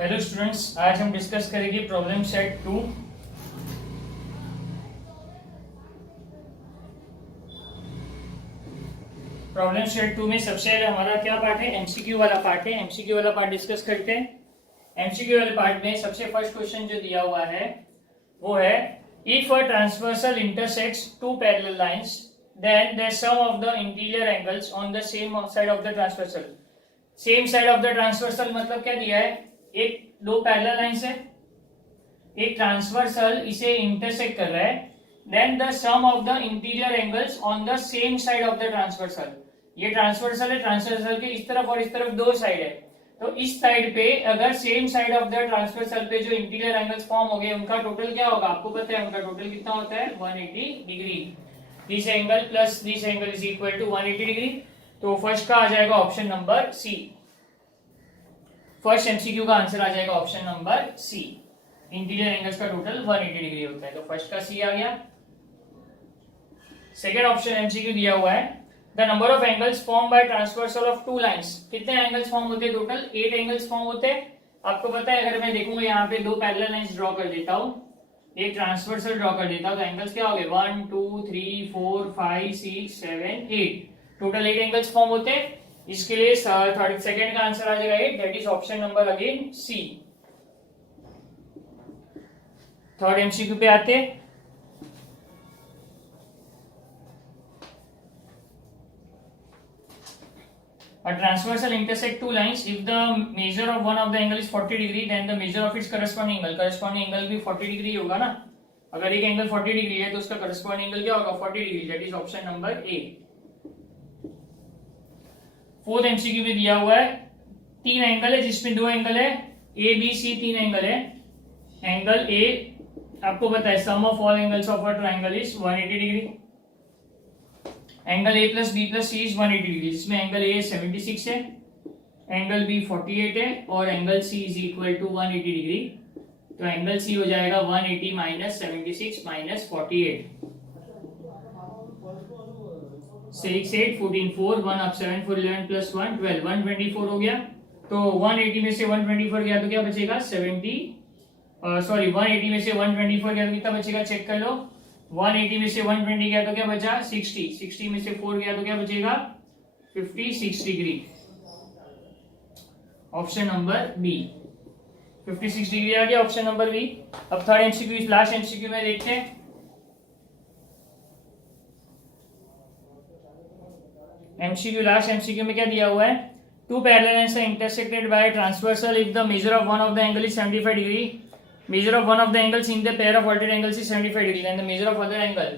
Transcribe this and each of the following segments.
Hello students, आज हम discuss करेंगे प्रॉब्लम सेट 2। प्रॉब्लम सेट 2 में सबसे पहले हमारा क्या पार्ट है? एमसीक्यू वाला पार्ट है। एमसीक्यू वाला पार्ट डिस्कस करते हैं। एमसीक्यू वाले पार्ट में सबसे फर्स्ट क्वेश्चन जो दिया हुआ है वो है, if a transversal intersects two parallel lines then the sum of the interior angles on the same side of the transversal. Same side of the transversal मतलब क्या दिया है? एक दो पैरेलल लाइंस है, एक ट्रांसवर्सल इसे इंटरसेक्ट कर रहा है, then the sum of the interior angles on the same side of the transversal. ये ट्रांसवर्सल है, ट्रांसवर्सल के इस तरफ और इस तरफ दो साइड है, तो इस साइड पे अगर same side of the transversal पे जो इंटीरियर एंगल्स फॉर्म हो गए उनका टोटल क्या होगा? आपको पता है उनका टोटल कितना होता है? 180 degree. This angle plus this angle is equal to 180 degree. तो फर्स्ट का आ जाएगा option number C. First MCQ का आंसर आ जाएगा option number C. Interior angles का टोटल 180 डिग्री होता है, तो फर्स्ट का सी आ गया। सेकेंड ऑप्शन एमसीक्यू दिया हुआ है, the number of angles form by transversal of two lines. कितने एंगल्स फॉर्म होते हैं? टोटल 8 एंगल्स फॉर्म होते हैं। आपको पता है, अगर मैं देखूंगा यहाँ पे दो पैरेलल लाइंस ड्रॉ कर देता हूँ, एक ट्रांसवर्सल ड्रॉ कर देता हूँ, तो एंगल्स क्या हो गए? 1 2 3 4 5 6 7 8। टोटल 8 एंगल्स फॉर्म होते हैं। इसके लिए थर्ड सेकेंड का आंसर आ जाएगा 8, that is option number again C. Third MCQ पे आते हैं। A transversal intersect two lines. If the measure of one of the angle is 40 degree, then the measure of its corresponding angle. Corresponding angle भी 40 degree होगा ना। अगर एक angle 40 degree है तो उसका corresponding एंगल क्या होगा? 40 degree. That is option number A। Fourth MCQ में दिया हुआ है, तीन एंगल है जिसमें दो एंगल है, ए बी सी तीन एंगल है। एंगल ए आपको पता है sum of all angles of a triangle is 180 degree. Angle A plus B plus C is 180 degree, जिसमें एंगल ए 76 है, एंगल बी 48 है और angle C is equal to 180 degree. तो एंगल सी हो जाएगा 180 माइनस 76 माइनस 48। 6 8 14 4 1 up 7 4 11 plus 1 12 124 हो गया। तो 180 में से 124 गया तो क्या बचेगा? 180 में से 124 गया तो कितना बचेगा? चेक कर लो। 180 में से 120 गया तो क्या बचा? 60। 60 में से 4 गया तो क्या बचेगा? 56 degree. Option number B 56 degree आ गया, ऑप्शन नंबर बी। अब थर्ड एमसीक्यू लास्ट एमसीक्यू में देखते हैं। एमसीक्यू लास्ट एमसीक्यू में क्या दिया हुआ है? Two parallel lines are intersected by transversal if the measure of one of the angle is 75 degree. Measure of one of the angles in the pair of altered angles is 75 degree and the measure of other angle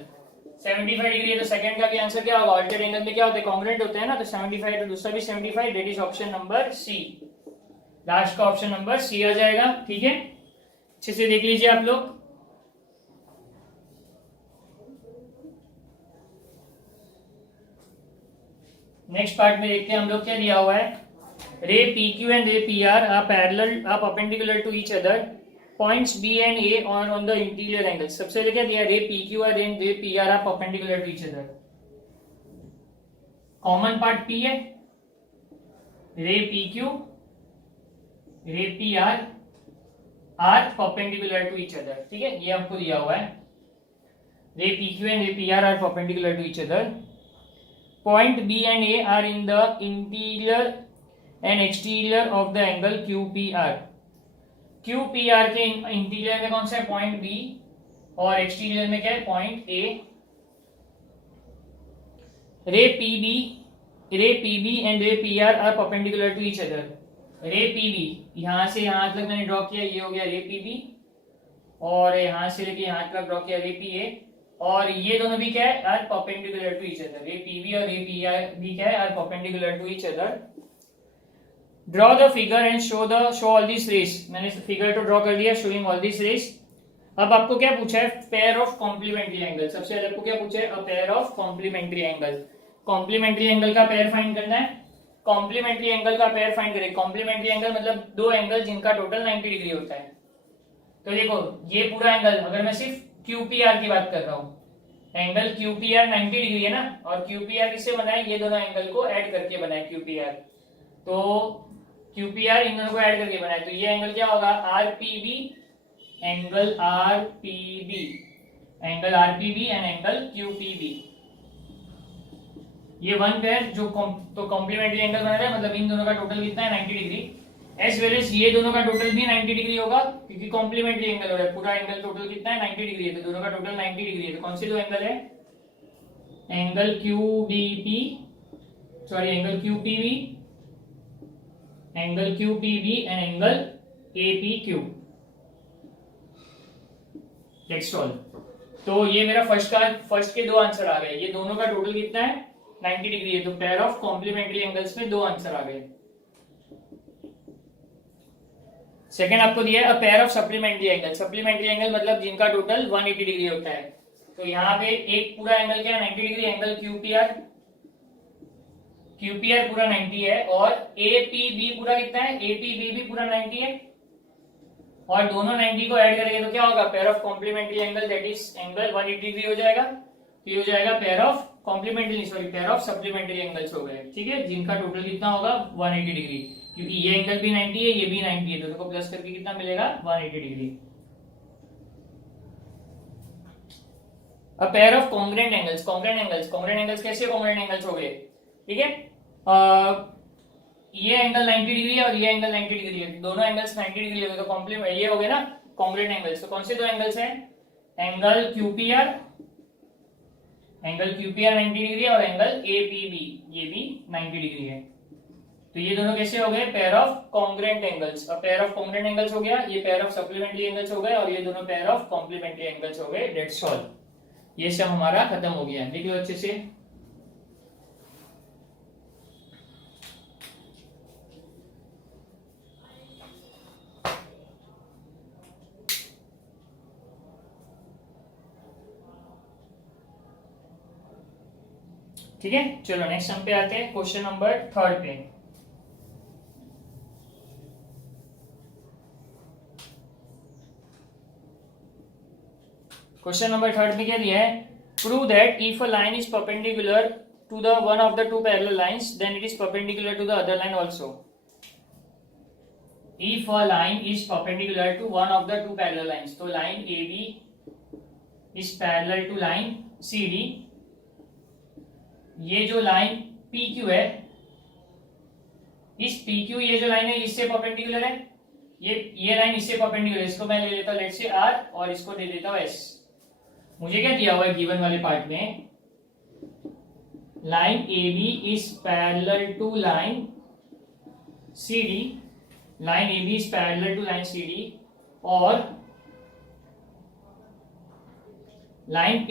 75 degree है, तो second का भी answer क्या होगा? Altered angle में क्या होते हैं? कॉन्ग्रुएंट होते हैं ना, तो 75 तो दूसरा भी 75, that is option number C. Last का ऑप्शन नंबर सी आ जाएगा। ठीक है, अच्छे से देख लीजिए आप लोग। नेक्स्ट पार्ट में देखते हैं हम लोग क्या दिया हुआ है। Ray P Q and ray P R are parallel are perpendicular to each other. Points B and A are on the interior angles। सबसे पहले क्या दिया? रे PQ और रे PR are perpendicular to each other। Common part P है, रे PQ रे PR are perpendicular to each other। ठीक है, ये आपको दिया हुआ है। रे PQ and रे PR are perpendicular to each other। Point B and A are in the interior and exterior of the angle QPR। QPR के इंटीरियर में कौन सा है? पॉइंट बी, और एक्सटीरियर में क्या है? Point A. Ray PB and ray PR are perpendicular to each other. Ray PB यहां से यहां तक मैंने ड्रॉ किया, ये हो गया रे पीबी, और यहां से लेके यहां तक ड्रॉ किया रे पीए, और ये दोनों भी क्या है? Are perpendicular to each other. Ray PB और रे पीआर भी क्या है? Are perpendicular to each other. Draw the figure and show all this rays. मैंने फिगर तो ड्रॉ कर दिया, शोइंग ऑल दिस रेस। अब आपको क्या पूछा है? Pair of complementary angle. सबसे पहले आपको क्या पूछा है? A pair of complementary angle. Complementary angle का पेयर फाइंड करना है। कॉम्प्लीमेंट्री एंगल का पेयर फाइंड करें। कॉम्प्लीमेंट्री एंगल मतलब दो एंगल जिनका टोटल 90 डिग्री होता है। तो देखो ये पूरा एंगल, अगर मैं सिर्फ QPR की बात कर रहा हूं, एंगल QPR 90 डिग्री है ना, और QPR किससे बना है? ये दोनों एंगल को ऐड करके बना है QPR। तो QPR, इन दोनों को ऐड करके बनाया, तो ये एंगल क्या होगा, RPB, angle RPB, angle RPB and angle QPB। ये वन पेयर जो तो कॉम्प्लीमेंट्री एंगल बना रहा है, मतलब इन दोनों का टोटल कितना है 90 डिग्री, एज वेल एज ये दोनों का टोटल भी 90 डिग्री होगा, क्योंकि कॉम्प्लीमेंट्री एंगल हो रहा है, पूरा एंगल टोटल कितना है 90 डिग्री है, तो दोनों का टोटल 90 डिग्री है। तो कौन से दो एंगल है, angle QBP, sorry angle QPB, angle QPB and angle APQ। Next all, तो ये मेरा फर्स्ट के दो आंसर आ गए, ये दोनों का टोटल कितना है 90 डिग्री है, तो पेयर ऑफ कॉम्प्लीमेंट्री एंगल्स में दो आंसर आ गए। सेकंड आपको दिया है a pair of supplementary angle, supplementary angle मतलब जिनका टोटल 180 डिग्री होता है, तो यहाँ पे एक पूरा एंगल क्या है 90 डिग्री, एंगल QPR पूरा 90 है, और APB पूरा कितना है, APB भी पूरा 90 है, और दोनों 90 को ऐड करेंगे तो क्या होगा, pair of complementary angle, that is angle 180 degree हो जाएगा, तो ये हो जाएगा pair of complementary, sorry pair of supplementary angles हो गए, ठीक है, जिनका टोटल कितना होगा 180 डिग्री, क्योंकि ये एंगल भी 90 है, ये भी 90 है, दोनों को प्लस करके कितना मिलेगा 180 degree. A pair of congruent angles, congruent angles कैसे कॉन्ग्रुएंट एंगल्स हो गए, ठीक है, ये एंगल 90 डिग्री है और ये एंगल 90 डिग्री है, दोनों एंगल्स 90 डिग्री हो गए, तो कॉम्प्लीमेंट ये हो गए ना कॉन्ग्रुएंट एंगल्स। तो कौन से दो एंगल्स हैं, एंगल QPR 90 डिग्री और एंगल APB ये भी 90 डिग्री है, तो ये दोनों कैसे हो गए, पेयर ऑफ कॉन्ग्रुएंट एंगल्स। अब पेयर ऑफ कॉन्ग्रुएंट एंगल्स हो गया, ये पेयर ऑफ सप्लीमेंट्री एंगल्स हो गए, और ये दोनों पेयर ऑफ कॉम्प्लीमेंट्री एंगल्स हो गए, दैट्स ऑल। ये सब हमारा खत्म हो गया, देख लो अच्छे से। ठीक है, चलो नेक्स्ट हम पे आते हैं, क्वेश्चन नंबर 3 पे। क्वेश्चन नंबर 3 में क्या दिया है, prove that if a line is perpendicular to the one of the two parallel lines then it is perpendicular to the other line also. If a line is perpendicular to one of the two parallel lines, तो line AB is parallel to line CD, ये जो line PQ है, इस PQ ये जो line है इससे perpendicular है, ये लाइन इससे परपेंडिकुलर है, इसको मैं ले लेता हूं लेट्स से R और इसको दे देता हूं S। मुझे क्या दिया हुआ है गिवन वाले पार्ट में, line AB is parallel to line CD, line AB is parallel to line CD, और line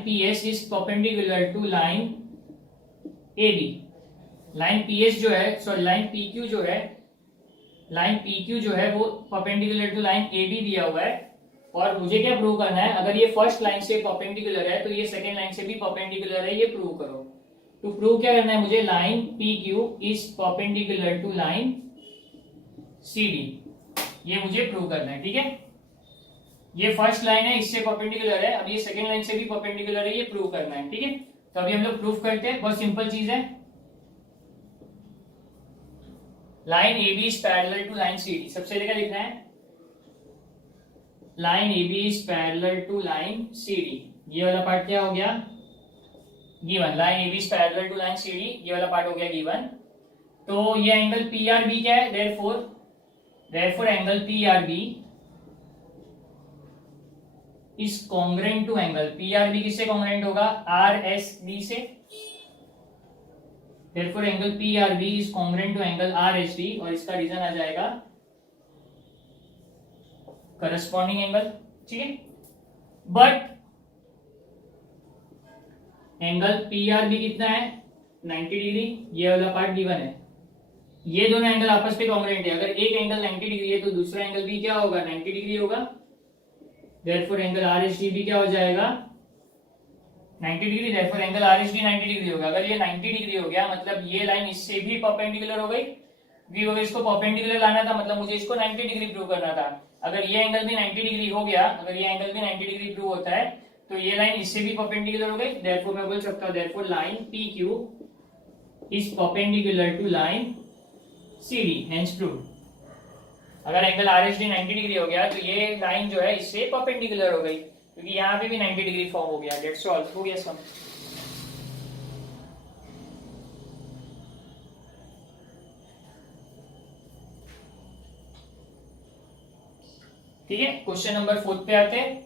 PS is perpendicular to line AB। Line PS जो है, सॉरी लाइन PQ जो है वो परपेंडिकुलर टू लाइन AB दिया हुआ है, और मुझे क्या प्रूव करना है, अगर ये फर्स्ट लाइन से परपेंडिकुलर है तो ये सेकेंड लाइन से भी परपेंडिकुलर है, ये प्रूव करो। तो प्रूव क्या करना है मुझे, line PQ is perpendicular to line CD, ये मुझे प्रूव करना है, ठीक है। ये फर्स्ट लाइन है इससे परपेंडिकुलर है, अब ये सेकेंड लाइन से भी परपेंडिकुलर है, ये प्रूव करना है, ठीक है। तो अभी हम लोग प्रूव करते हैं, बहुत सिंपल चीज है। Line AB is parallel to line CD, सबसे पहले क्या लिखना है, line AB is parallel to line CD, ये वाला पार्ट क्या हो गया given, line AB is parallel to line CD, ये वाला पार्ट हो गया गिवन। तो ये एंगल PRB क्या है, therefore angle PRB is congruent to angle, PRB किससे कॉन्ग्रुएंट होगा, RSD से, therefore angle PRB is congruent to angle RSD, और इसका रीजन आ जाएगा करस्पॉन्डिंग एंगल, ठीक है। बट एंगल PRB कितना है 90 डिग्री, ये वाला पार्ट गिवन है, ये दोनों एंगल आपस में कॉन्ग्रुएंट है, अगर एक एंगल 90 डिग्री है तो दूसरा एंगल भी क्या होगा 90 डिग्री होगा, therefore एंगल RSD भी क्या हो जाएगा 90 degree, therefore angle RSD 90 degree होगा। अगर ये 90 डिग्री हो गया मतलब ये लाइन इससे भी परपेंडिकुलर हो गई, भी हो गई, इसको परपेंडिकुलर लाना था, मतलब मुझे इसको 90 डिग्री प्रूव करना था। अगर ये एंगल भी 90 डिग्री हो गया, अगर ये एंगल भी 90 डिग्री प्रूव होता है तो ये लाइन इससे भी परपेंडिकुलर हो गई, therefore मैं बोल सकता हूं therefore line PQ is perpendicular to line CD, hence proved. अगर एंगल RHD 90 डिग्री हो गया तो ये लाइन जो है इससे परपेंडिकुलर हो गई, क्योंकि यहाँ पे भी 90 डिग्री फॉर्म हो गया. That's all. हो गया सम. ठीक है, क्वेश्चन नंबर 4 पे आते हैं.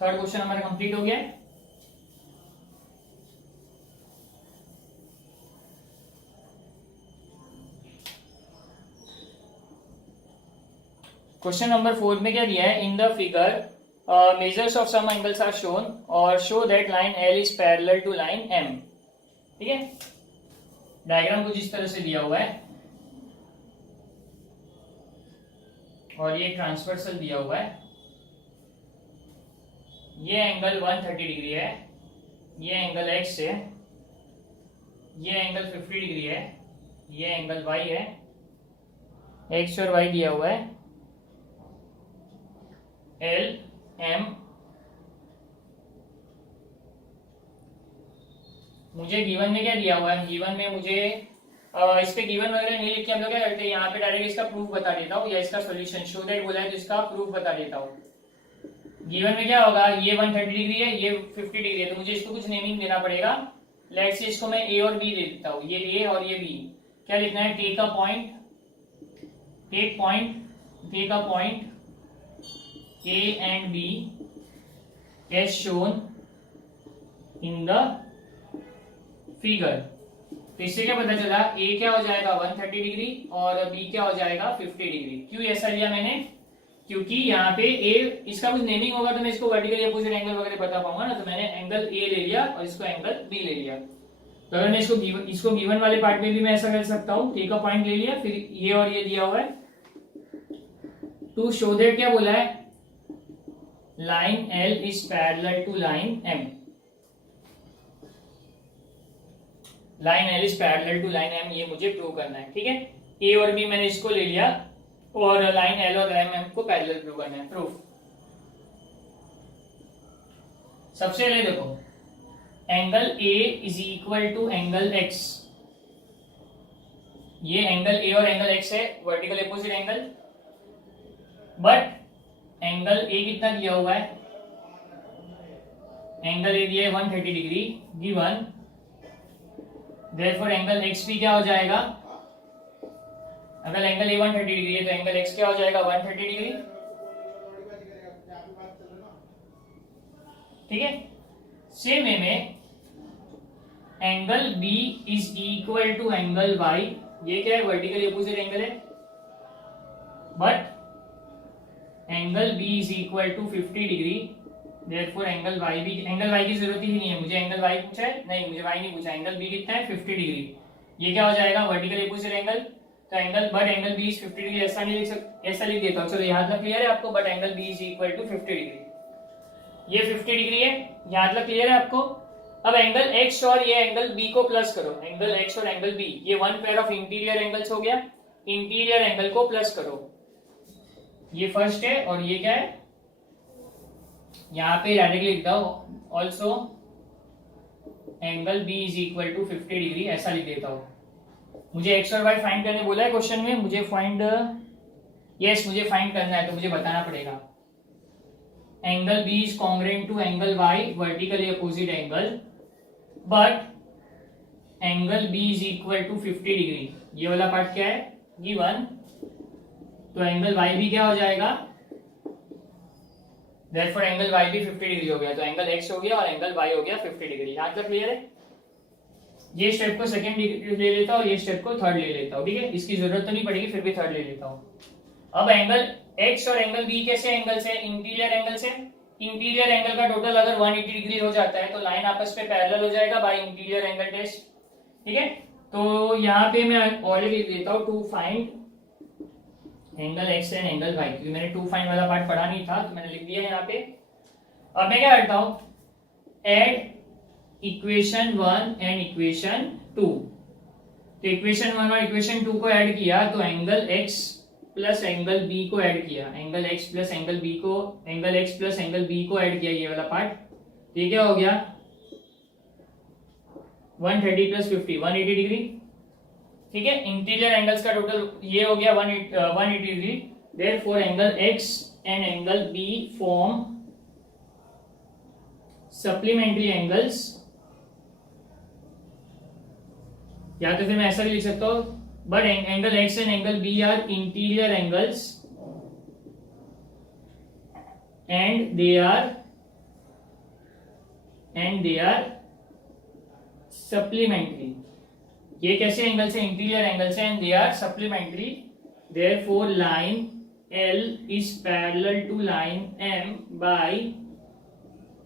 थर्ड क्वेश्चन हमारा कंप्लीट हो गया. क्वेश्चन नंबर 4 में क्या दिया है? In the figure measures of some angles are shown और show that line L is parallel to line M. ठीक है, डायग्राम कुछ इस तरह से दिया हुआ है और ये ट्रांसवर्सल दिया हुआ है. ये एंगल 130 डिग्री है, ये एंगल X है, ये एंगल 50 डिग्री है, ये एंगल Y है. X और Y दिया हुआ है. L M. मुझे गिवन में क्या दिया हुआ है? गिवन में मुझे इस पे गिवन वगैरह नहीं लिख के हम लोग क्या करते हैं, यहाँ पे डायरेक्ट इसका प्रूफ बता देता हूँ या इसका सॉल्यूशन शो दैट बोला है तो इसका प्रूफ बता देता हूँ. गिवन में क्या होगा? ये 130 डिग्री है, ये 50 डिग्री है, तो मुझे इसको कुछ नेमिंग देना पड़ेगा. लेट्स से इसको मैं A और B ले लेता हूँ. ये A और ये B. क्या लिखना है? Take a point A and B as shown in the figure. तो इससे क्या पता चला? A क्या हो जाएगा 130 डिग्री और B क्या हो जाएगा 50 डिग्री. क्यों ऐसा लिया मैंने? क्योंकि यहाँ पे A इसका कुछ नेमिंग होगा तो मैं इसको वर्टिकली अपोजिट एंगल वगैरह बता पाऊंगा ना, तो मैंने एंगल A ले लिया और इसको एंगल B ले लिया. तो अगर मैं इसको गिवन वाले पार्ट में भी मैं ऐसा कर सकता हूँ. टेक अ पॉइंट ले लिया, फिर ये और ये दिया हुआ है. टू शो दैट क्या बोला है? Line L is parallel to line M. Line L is parallel to line M, ये मुझे प्रूव करना है. ठीक है, A और B मैंने इसको ले लिया और लाइन L और M को पैरेलल प्रूव करना है. प्रूफ सबसे पहले देखो, angle A is equal to angle X. ये एंगल A और एंगल X है, vertical opposite angle. But angle A कितना दिया हुआ है? एंगल A दिया है 130 degree given. Therefore angle XP क्या हो जाएगा? अगर एंगल A 130 डिग्री है तो एंगल X क्या हो जाएगा? 130 डिग्री. ठीक है, सेम वे में angle B is equal to angle Y. ये क्या है? वर्टिकली अपोजिट एंगल है. But angle B is equal to 50 degree. Therefore angle Y की जरूरत ही नहीं है. मुझे एंगल Y पूछा है? नहीं, मुझे Y नहीं पूछा. एंगल B कितना है? 50 डिग्री. ये क्या हो जाएगा? Vertical opposite angle. तो एंगल B इज 50 डिग्री. ऐसा नहीं लिख सकते, ऐसा लिख देता हूँ. चलो यहाँ तक क्लियर है आपको? But angle B is equal to 50 degree. ये 50 डिग्री है, यहाँ तक क्लियर है आपको? अब एंगल X और ये एंगल B को प्लस करो. एंगल X और एंगल B, ये one pair of interior angles हो गया. इंटीरियर एंगल को प्लस करो. ये फर्स्ट है और ये क्या है? यहाँ पे डायरेक्टली लिखता हूँ. Also angle B is equal to 50 degree, ऐसा लिख देता हूँ. मुझे X और Y फाइंड करने बोला है क्वेश्चन में. मुझे फाइंड करना है तो मुझे बताना पड़ेगा. Angle B is congruent to angle Y, vertically opposite angle. But angle B is equal to 50 degree. ये वाला पार्ट क्या है? गिवन. तो एंगल Y भी क्या हो जाएगा? देयरफॉर एंगल Y भी 50 डिग्री हो गया. तो एंगल X हो गया और एंगल Y हो गया 50 डिग्री. यहाँ तक क्लियर है? ये स्टेप को सेकंड ले लेता हूँ और ये स्टेप को थर्ड ले लेता हूँ. ठीक है, इसकी जरूरत तो नहीं पड़ेगी, फिर भी थर्ड ले लेता हूँ. अब एंगल X और एंगल B कैसे एंगल्स है? इंटीरियर एंगल्स है. इंटीरियर एंगल का टोटल अगर 180 डिग्री हो जाता है तो लाइन आपस में पैरेलल हो जाएगा बाय इंटीरियर एंगल टेस्ट. ठीक है, तो यहाँ पे मैं ऑलरेडी लिख देता हूँ to find angle X and angle Y, क्योंकि मैंने टू फाइंड वाला पार्ट पढ़ा नहीं था तो मैंने लिख दिया है यहाँ पे. अब मैं क्या करता हूँ? Add equation 1 and equation 2. तो इक्वेशन 1 और इक्वेशन 2 को ऐड किया तो angle X plus angle B को ऐड किया. Angle X plus angle B को, angle X plus angle B को ऐड किया, ये वाला पार्ट. ये क्या हो गया? 130 प्लस 50 180 डिग्री. ठीक है, इंटीरियर एंगल्स का टोटल ये हो गया 180 degree, therefore angle x and angle b form supplementary angles, या तो फिर मैं ऐसा भी लिख सकता हूं, but angle x and angle b are interior angles and they are supplementary. ये कैसे एंगल्स है? इंटीरियर एंगल्स है and they are supplementary, therefore line L is parallel to line M by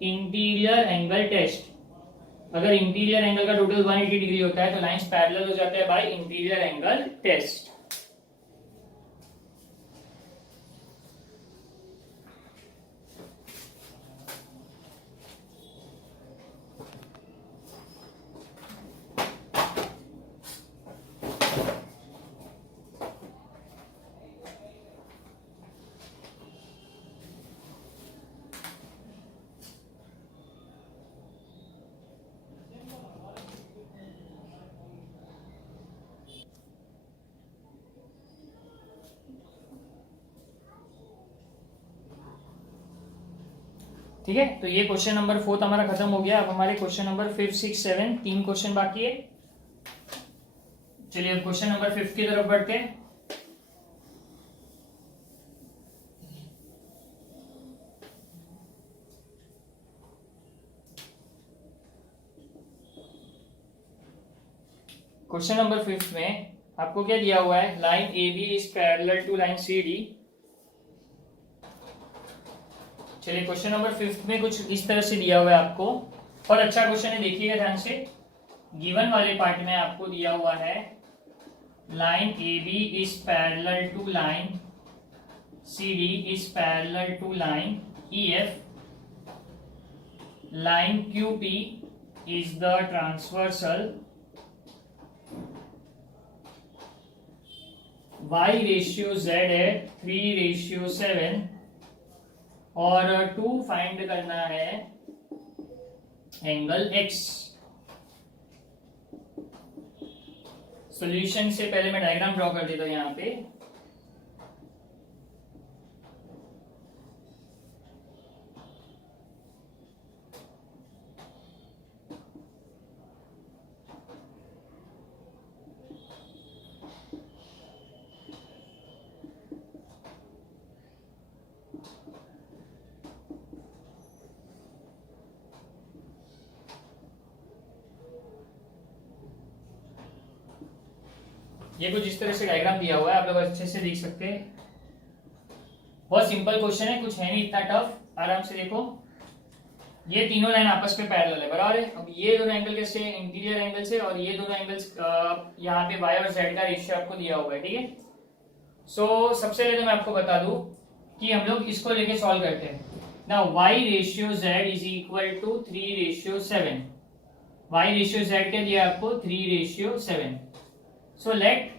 interior angle test. अगर interior angle का total 180 degree होता है तो lines parallel हो जाते हैं बाय इंटीरियर एंगल टेस्ट। ठीक है, तो ये क्वेश्चन नंबर 4 हमारा खत्म हो गया। अब हमारे क्वेश्चन नंबर 5, 6, 7 तीन क्वेश्चन बाकी है। चलिए अब क्वेश्चन नंबर 5 की तरफ बढ़ते हैं। क्वेश्चन नंबर 5 में आपको क्या दिया हुआ है? Line A B is parallel to line C D. चलिए क्वेश्चन नंबर 5 में कुछ इस तरह से दिया हुआ है आपको, और अच्छा क्वेश्चन है, देखिएगा ध्यान से। गिवन वाले पार्ट में आपको दिया हुआ है line A B is parallel to line C D is parallel to line E F, line Q P is the transversal, y ratio z है 3:7 और 2 फाइंड करना है एंगल x। सॉल्यूशन से पहले मैं डायग्राम ड्रॉ कर देता हूं यहां पे। ये कुछ इस तरह से डायग्राम दिया हुआ है, आप लोग अच्छे से देख सकते हैं। बहुत सिंपल क्वेश्चन है, कुछ है नहीं इतना टफ। आराम से देखो, ये तीनों लाइन आपस में पैरेलल है, बराबर है। अब ये दोनों एंगल कैसे? इंटीरियर एंगल से, और ये दोनों एंगल्स यहाँ पे y और z का रेशियो आपको दिया हुआ है, ठीक है। सो सबसे पहले तो मैं आपको बता दूं कि हम लोग इसको लेके सॉल्व करते हैं ना। y ratio z is equal to 3:7। y ratio z क्या दिया आपको? 3:7। So let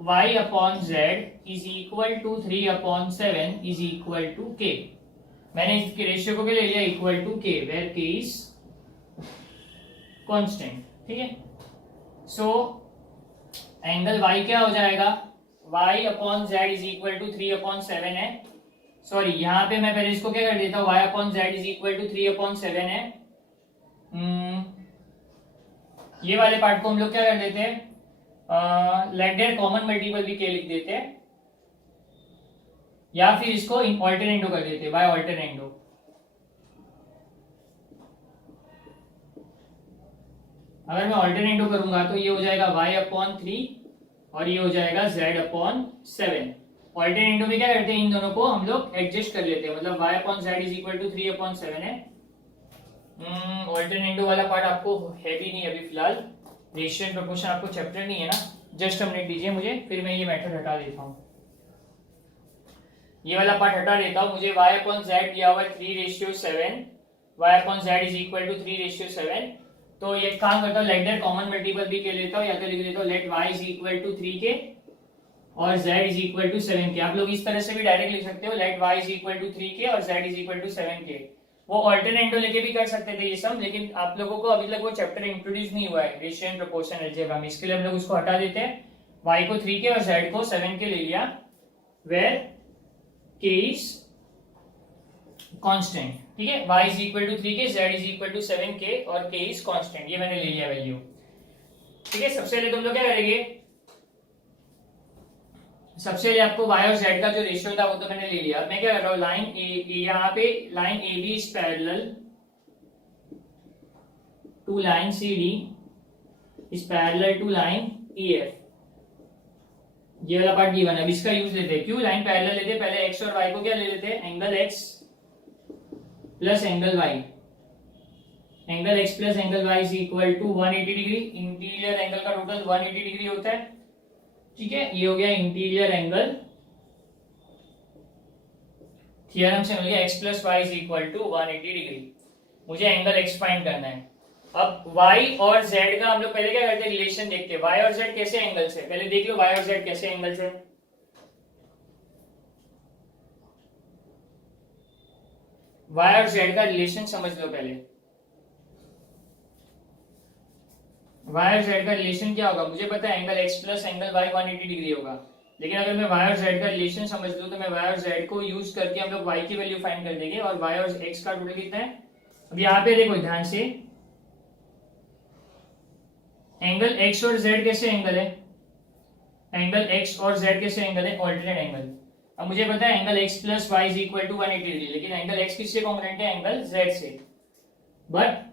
y upon z is equal to 3/7 is equal to k। मैंने इसके रेशियो को क्या ले लिया? Equal to k, where k is constant, ठीक है। सो एंगल y क्या हो जाएगा? y upon z is equal to 3/7 है। सॉरी, यहां पे मैं पहले इसको क्या कर देता हूं? y upon z is equal to 3/7 है। ये वाले पार्ट को हम लोग क्या कर देते हैं? लेट देयर कॉमन मल्टीपल भी k लिख देते हैं, या फिर इसको ऑल्टरनेटो कर देते हैं, बाय ऑल्टरनेटो। अगर मैं ऑल्टरनेटो करूंगा तो ये हो जाएगा y/3 और ये हो जाएगा z/7। ऑल्टरनेटो में क्या करते हैं? इन दोनों को हम लोग एडजस्ट कर लेते हैं, मतलब y/z इज इक्वल टू 3/7 है। ऑल्टरनेटो वाला पार्ट आपको है भी नहीं अभी फिलहाल, रेशियो एंड प्रोपोर्शन आपको चैप्टर नहीं है ना। जस्ट मिनट दीजिए मुझे, फिर मैं ये मेथड हटा देता हूँ, ये वाला पार्ट हटा देता हूँ। मुझे y/z दिया हुआ है 3:7, y/z इज इक्वल टू 3:7। तो ये काम करता हूँ, लेट देयर कॉमन मल्टीपल भी के लेता हूँ, या तो लिख देता हूँ let y is equal to 3k और z is equal to 7k। आप लोग इस तरह से भी डायरेक्ट लिख सकते हो, let y is equal to 3k और z is equal to 7k। वो ऑल्टरनेटो लेके भी कर सकते थे ये सब, लेकिन आप लोगों को अभी तक वो चैप्टर इंट्रोड्यूस नहीं हुआ है रेशियो एंड प्रोपोर्शन अलजेब्रा में, इसके लिए हम लोग उसको हटा देते हैं। y को 3 के और z को 7 के ले लिया, वेर k इज कांस्टेंट। ठीक है, y इज इक्वल टू 3 के, z इज इक्वल टू 7 के और k इज कांस्टेंट, ये मैंने ले लिया वैल्यू। ठीक है, सबसे पहले तुम लोग क्या करेंगे, सबसे पहले आपको y और z का जो रेशियो था वो तो मैंने ले लिया। अब मैं क्या कर रहा हूँ, लाइन यहाँ पे line A B is parallel to line C D is parallel to line E F, ये वाला पार्ट गिवन है। अब इसका यूज लेते हैं, क्यों लाइन पैरेलल लेते हैं, पहले x और y को क्या ले लेते हैं, angle x plus angle y, angle x plus angle y is equal to 180 degree, interior angle का टोटल 180 डिग्री होता है। ठीक है, ये हो गया इंटीरियर एंगल, थ्योरम से मिल गया x plus y is equal to 180 degree. मुझे एंगल x फाइंड करना है। अब y और z का हम लोग पहले क्या करते हैं, रिलेशन देखते हैं। y और z कैसे एंगल से, पहले देख लो y और z कैसे एंगल से। y और z का रिलेशन समझ लो पहले। y और z का रिलेशन क्या होगा, मुझे पता है angle x plus angle y 180 degree होगा, लेकिन अगर मैं y और z का रिलेशन समझ लूं तो मैं y और z को यूज करके हम लोग y की वैल्यू फाइंड कर देंगे, और y और x का टोटल कितना है। अब यहाँ पे देखो ध्यान से, एंगल x और z कैसे एंगल है, एंगल x और z कैसे एंगल है, ऑल्टरनेट एंगल। अब मुझे पता है angle x plus y is equal to 180 degree, लेकिन एंगल x किससे कॉन्ग्रुएंट है, एंगल z से। But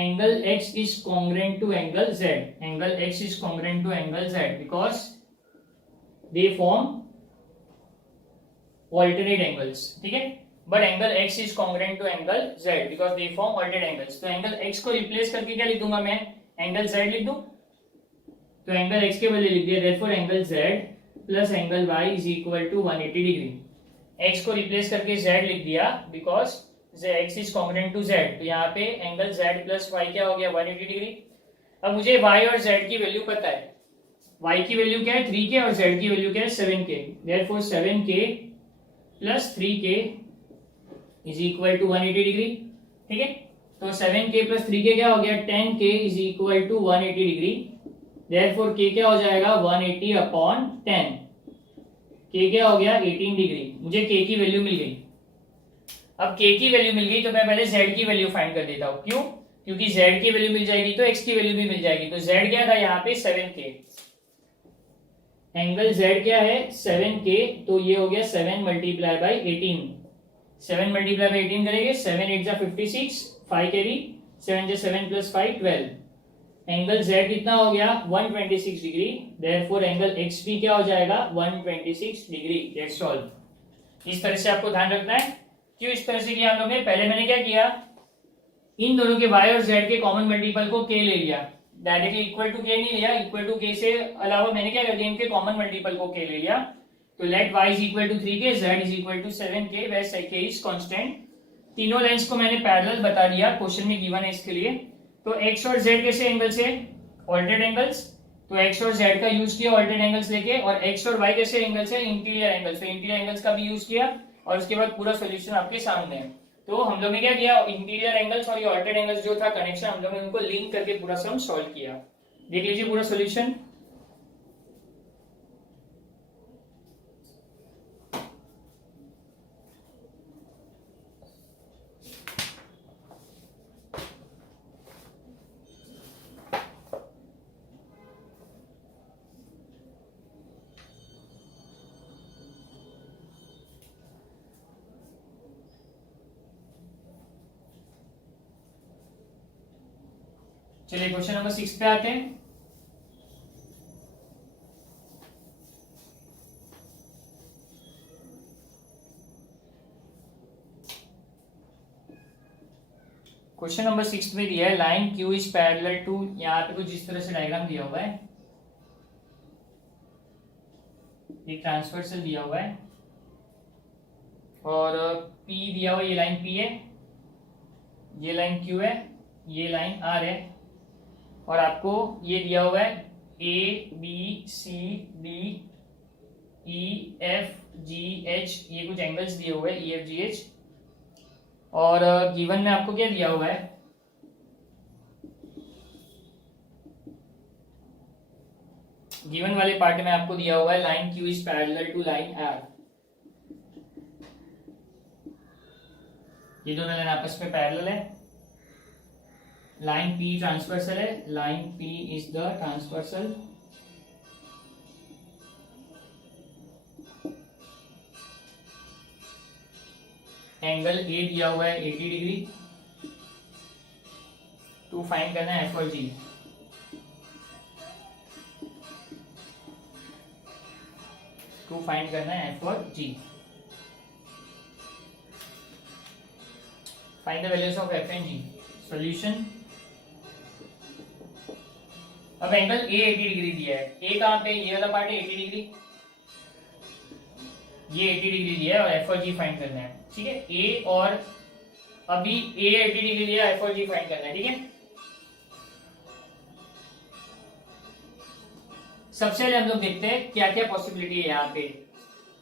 angle x is congruent to angle z, angle x is congruent to angle z because they form alternate angles। ठीक है, but angle x is congruent to angle z because they form alternate angles। तो angle x को replace करके क्या लिख दूंगा मैं, angle z लिख दूं, तो angle x के बदले लिख दिया, therefore angle z plus angle y is equal to 180 degree. x को रिप्लेस करके z लिख दिया because x is congruent to z, तो यहाँ पे एंगल z प्लस y क्या हो गया, 180 डिग्री। अब मुझे y और z की वैल्यू पता है, y की वैल्यू क्या है 3k और z की वैल्यू क्या है 7k, therefore 7k plus 3k is equal to 180 degree. ठीक है, तो 7k प्लस 3k क्या हो गया, 10k is equal to 180 degree, therefore k क्या हो जाएगा 180 अपॉन 10, k क्या हो गया 18 डिग्री। मुझे k की वैल्यू मिल गई। अब k की वैल्यू मिल गई तो मैं पहले z की वैल्यू फाइंड कर देता हूं, क्यों, क्योंकि z की वैल्यू मिल जाएगी तो x की वैल्यू भी मिल जाएगी। तो z क्या था यहाँ पे 7k, एंगल z क्या है 7k, तो ये हो गया 7 मल्टीप्लाई बाई 18, 7 मल्टीप्लाई बाई 18 करेंगे, 7 8 जा 56, 5 कैरी, 7 जा 7 प्लस 5 12, एंगल z कितना हो गया 126 डिग्री, देयरफॉर एंगल x भी क्या हो जाएगा 126 डिग्री। That's all. इस तरह से आपको ध्यान रखना है। क्यों इस तरह से किया हम लोग ने, पहले मैंने क्या किया, इन दोनों के y और z के कॉमन मल्टीपल को k ले लिया, डायरेक्टली इक्वल टू k नहीं लिया, इक्वल टू k से अलावा मैंने क्या कर दिया, इनके कॉमन मल्टीपल को k ले लिया। तो let y is equal to 3k, z is equal to 7k, where k is constant. तीनों लाइंस को मैंने पैरेलल बता दिया, क्वेश्चन में गिवन है इसके लिए। तो x और z कैसे एंगल से, ऑल्टरनेट एंगल्स, तो x और z का यूज किया ऑल्टरनेट एंगल्स लेके, और x और y कैसे एंगल से, इंटीरियर एंगल्स, तो इंटीरियर एंगल्स का भी यूज किया, और उसके बाद पूरा सॉल्यूशन आपके सामने है। तो हम लोग ने क्या किया, इंटीरियर एंगल्स और ये ऑल्टरनेट एंगल्स जो था कनेक्शन, हम लोग ने उनको लिंक करके पूरा सम सॉल्व किया। देख लीजिए पूरा सॉल्यूशन। चलिए क्वेश्चन नंबर 6 पे आते हैं। क्वेश्चन नंबर 6 में दिया है line Q is parallel to, यहाँ पे कुछ इस तरह से डायग्राम दिया हुआ है, एक ट्रांसवर्सल दिया हुआ है, और P दिया हुआ, ये लाइन P है, ये लाइन Q है, ये लाइन R है, और आपको ये दिया हुआ है A B C D E F G H, ये कुछ एंगल्स दिए हुए हैं E F G H, और गिवन में आपको क्या दिया हुआ है, गिवन वाले पार्ट में आपको दिया हुआ है line Q is parallel to line R, ये दोनों लाइन आपस में पैरेलल है, लाइन पी ट्रांसवर्सल है, line P is the transversal, angle A दिया हुआ है 80 डिग्री, टू फाइंड करना है एफ और जी। टू फाइंड करना है एफ और G. Find the values of F and G. Solution, अब एंगल ए 80 डिग्री दिया है, ए कहां पे, ये वाला पार्ट है 80 डिग्री, ये 80 डिग्री दिया है और एफ और जी फाइंड करना है, ठीक है। ए और अभी ए 80 डिग्री दिया है, एफ और जी फाइंड करना है, ठीक है। सबसे पहले हम लोग देखते हैं क्या क्या पॉसिबिलिटी है यहाँ पे।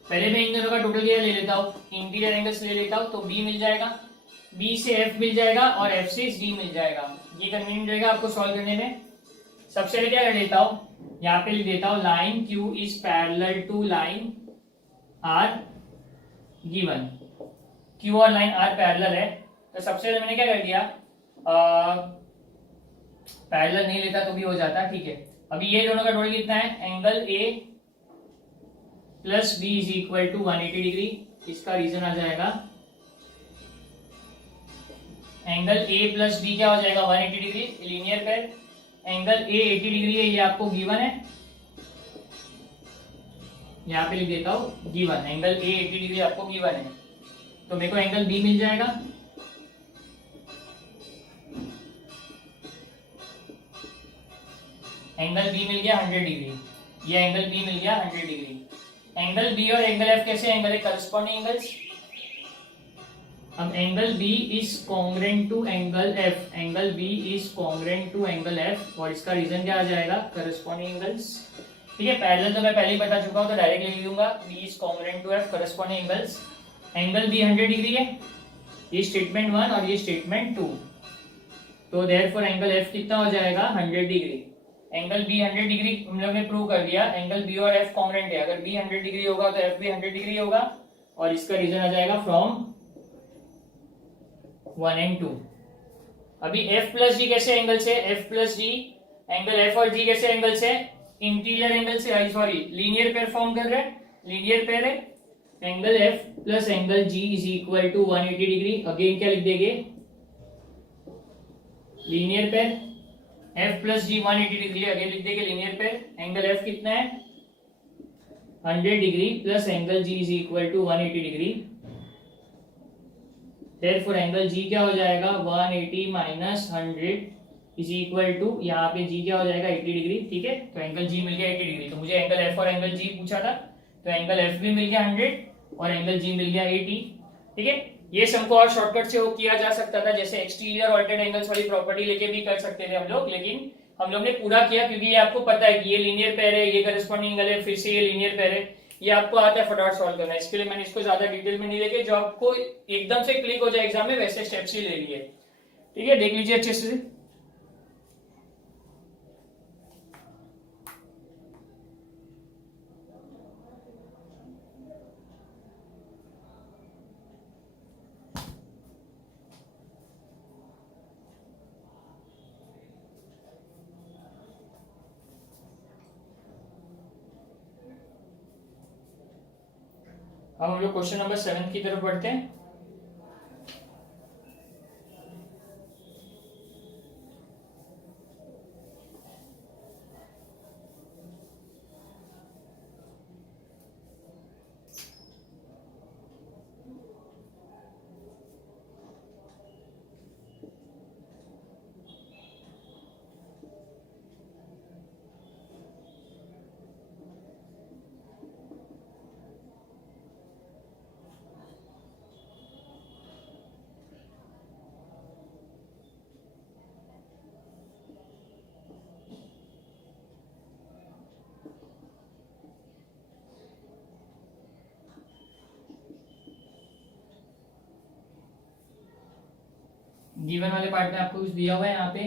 पहले मैं इन दोनों का टोटल एरिया ले लेता हूँ, इंटीरियर एंगल्स ले लेता हूँ, तो बी मिल जाएगा, बी से एफ मिल जाएगा और एफ से डी मिल जाएगा, ये कन्वीनियंट रहेगा आपको सॉल्व करने में। सबसे पहले क्या कर लेता हूँ, यहाँ पे लिख देता हूँ line Q is parallel to line R given, Q और लाइन आर पैरेलल है, तो सबसे पहले मैंने क्या कर दिया, पैरेलल नहीं लेता तो भी हो जाता, ठीक है। अभी ये दोनों का टोटल कितना है, angle A plus B is equal to 180 degree, इसका रीजन आ जाएगा एंगल ए प्लस बी क्या हो जाएगा 180 degree, linear pair, angle A 80 degree है, ये आपको गिवन है, यहाँ पे लिख देता हूं गिवन, एंगल ए 80 डिग्री आपको गिवन है, तो मेरे को एंगल बी मिल जाएगा, एंगल बी मिल गया 100 डिग्री, ये एंगल बी मिल गया 100 डिग्री। एंगल बी और एंगल एफ कैसे एंगल है, करस्पॉन्डिंग एंगल्स। अब angle B is congruent to angle F, angle B is congruent to angle F और इसका रीजन क्या आ जाएगा, करस्पॉन्डिंग एंगल्स, ठीक है। पैरेलल तो मैं पहले ही बता चुका हूं तो डायरेक्ट लिख दूंगा, B is congruent to F, corresponding angles, angle B 100 degree है, ये स्टेटमेंट 1 और ये स्टेटमेंट 2, तो देयरफॉर एंगल एफ कितना हो जाएगा 100 डिग्री, एंगल बी 100 डिग्री हम लोग ने प्रूव कर दिया, एंगल बी और एफ कॉन्ग्रुएंट है, अगर बी 100 डिग्री होगा तो एफ भी 100 डिग्री होगा और इसका रीजन आ जाएगा फ्रॉम 1 and 2। अभी एफ प्लस जी कैसे एंगल से, F plus G angle F और जी कैसे एंगल से, इंटीरियर एंगल से, सॉरी लीनियर पेयर फॉर्म कर रहे हैं, लीनियर पेयर है, angle F plus angle G is equal to 180 degree, again क्या लिख देंगे, linear pair, F plus G 180 degree, again लिख देंगे लीनियर पेयर, एंगल एफ कितना है 100 degree plus angle G is equal to 180 degree, therefore angle जी क्या हो जाएगा 180 माइनस 100 इज इक्वल टू, यहाँ पे जी क्या हो जाएगा 80 डिग्री, ठीक है। तो एंगल जी मिल गया 80 डिग्री, तो मुझे एंगल एफ और एंगल जी पूछा था, तो एंगल एफ भी मिल गया 100 और एंगल जी मिल गया 80, ठीक है। ये सम को और शॉर्टकट से वो किया जा सकता था, जैसे एक्सटीरियर ऑल्टर्नेट एंगल्स वाली प्रॉपर्टी लेके भी कर सकते थे हम लोग, लेकिन हम लोग ने पूरा किया क्योंकि ये आपको पता है कि ये लीनियर पेयर है, ये करस्पॉन्डिंग एंगल है, फिर से ये लीनियर पेयर है, ये आपको आता है फटाफट सॉल्व करना, इसके लिए मैंने इसको ज्यादा डिटेल में नहीं लेके, जो आपको एकदम से क्लिक हो जाए एग्जाम में वैसे स्टेप्स ही ले लिए, ठीक है। देख लीजिए अच्छे से, अब हम लोग क्वेश्चन नंबर 7 की तरफ बढ़ते हैं। गिवन वाले पार्ट में आपको कुछ दिया हुआ है, यहाँ पे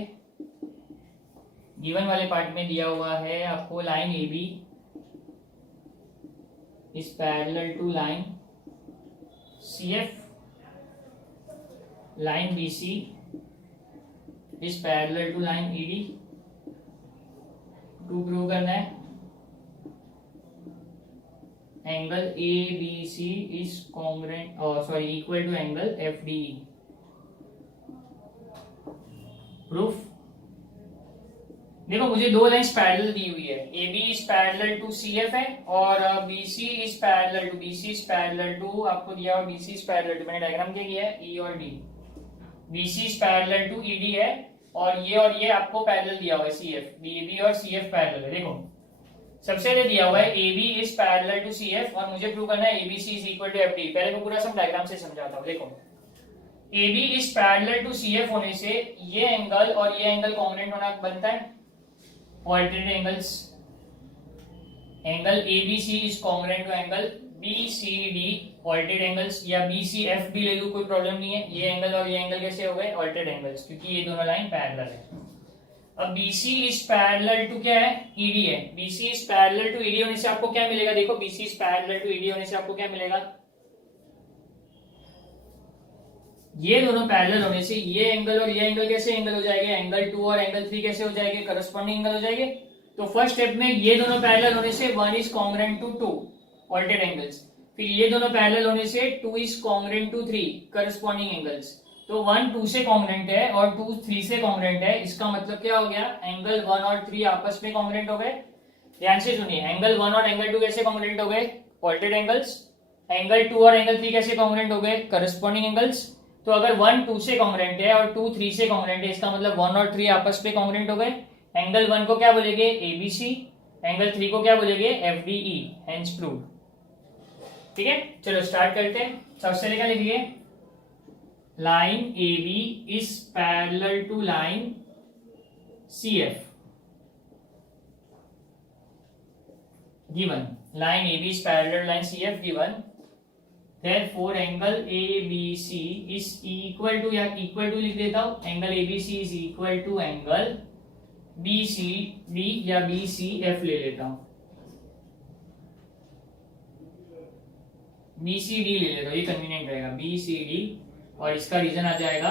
गिवन वाले पार्ट में दिया हुआ है आपको line A B is parallel to line C F, line B C is parallel to line E D. To prove करना है angle A B C is congruent sorry equal to angle F D E. Proof देखो, मुझे दो lines parallel दी हुई है, A B is parallel to C F है और B C is parallel to, B C is parallel to आपको दिया हुआ, B C is parallel to, मैंने डायग्राम क्या किया है ई और D, B C is parallel to E D है और ये आपको पैरेलल दिया हुआ है सी एफ, बी बी और सी एफ पैरेलल है। देखो सबसे पहले दिया हुआ है A B is parallel to C F और मुझे प्रूव करना है A B C is equal to F D. पहले मैं पूरा सब डायग्राम से समझाता हूँ। देखो A B is parallel to C F होने से ये एंगल और ये एंगल कॉन्ग्रुएंट होना बनता है, alternate angles. Angle A B C is congruent to angle B C D, alternate angles, या बी सी एफ भी ले लूं कोई प्रॉब्लम नहीं है। ये एंगल और ये एंगल कैसे हो गए, ऑल्टरनेट एंगल्स, क्योंकि ये दोनों लाइन पैरेलल है। अब BC इज पैरेलल टू क्या है, ED है। BC is parallel to ED होने से आपको क्या मिलेगा, देखो BC is parallel to ED होने से आपको क्या मिलेगा, ये दोनों पैरेलल होने से ये एंगल और ये एंगल कैसे एंगल हो जाएंगे, एंगल 2 और एंगल 3 कैसे हो जाएंगे, करस्पॉन्डिंग एंगल हो जाएंगे। तो फर्स्ट स्टेप में ये दोनों पैरेलल होने से 1 is congruent to 2 alternate angles, फिर ये दोनों पैरेलल होने से 2 is congruent to 3 corresponding angles. तो 1 2 से कॉन्ग्रुएंट है और 2 3 से कॉन्ग्रुएंट है, इसका मतलब क्या हो गया, एंगल 1 और 3 आपस में कॉन्ग्रुएंट हो गए। ध्यान से सुनिए, एंगल 1 और एंगल 2 कैसे कॉन्ग्रुएंट हो गए, ऑल्टरनेट एंगल्स। एंगल 2 और एंगल 3 कैसे कॉन्ग्रुएंट हो गए, करस्पॉन्डिंग एंगल्स। तो अगर 1 2 से कॉन्ग्रुएंट है और 2 3 से कॉन्ग्रुएंट है, इसका मतलब 1 और 3 आपस में कॉन्ग्रुएंट हो गए। एंगल 1 को क्या बोलेंगे, ABC, एंगल 3 को क्या बोलेंगे, FDE, हेंस प्रूव्ड। ठीक है, चलो स्टार्ट करते हैं। सबसे पहले क्या लिखिए, line AB is parallel to line CF, given line AB is parallel to line CF given, therefore angle ABC is equal to, या equal to लिख देता हूं, angle ABC is equal to angle BCD या BCF ले लेता हूं, BCD ले लेता हूं, ये कन्वीनियंट रहेगा, BCD, और इसका रीजन आ जाएगा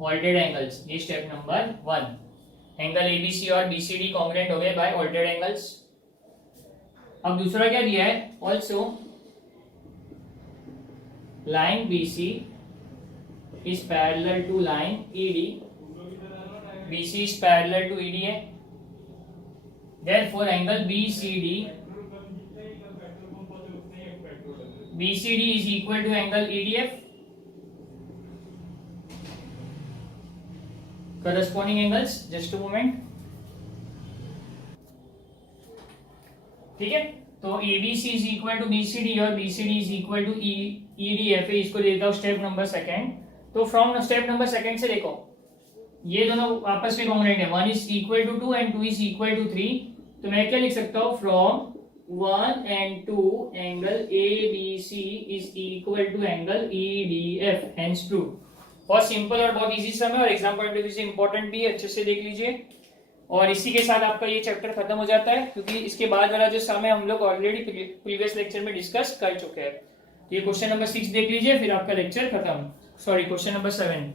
ऑल्टरनेट एंगल्स। ये स्टेप नंबर 1, एंगल ABC और BCD कॉन्ग्रुएंट हो गए बाय ऑल्टरनेट एंगल्स। अब दूसरा क्या दिया है, also line BC is parallel to line ED, BC is parallel to ED है, therefore angle BCD is equal to angle EDF, corresponding angles, just a moment। ठीक है, तो ABC is equal to BCD और BCD is equal to EDF है, इसको देता हूं step number 2। तो फ्रॉम स्टेप नंबर 2 से देखो, ये दोनों आपस में कॉन्ग्रुएंट है, 1 is equal to 2 and 2 is equal to 3। तो मैं क्या लिख सकता हूं, from 1 and 2 angle ABC is equal to angle EDF, hence proved। बहुत सिंपल और बहुत इजी सम है और एग्जाम पॉइंट ऑफ व्यू से इंपॉर्टेंट भी है, अच्छे से देख लीजिए। और इसी के साथ आपका ये चैप्टर खत्म हो जाता है, क्योंकि इसके बाद वाला जो सम है हम लोग ऑलरेडी प्रीवियस लेक्चर में डिस्कस कर चुके हैं। ये क्वेश्चन नंबर 6 देख लीजिए, फिर आपका लेक्चर खत्म। Sorry, question number 7।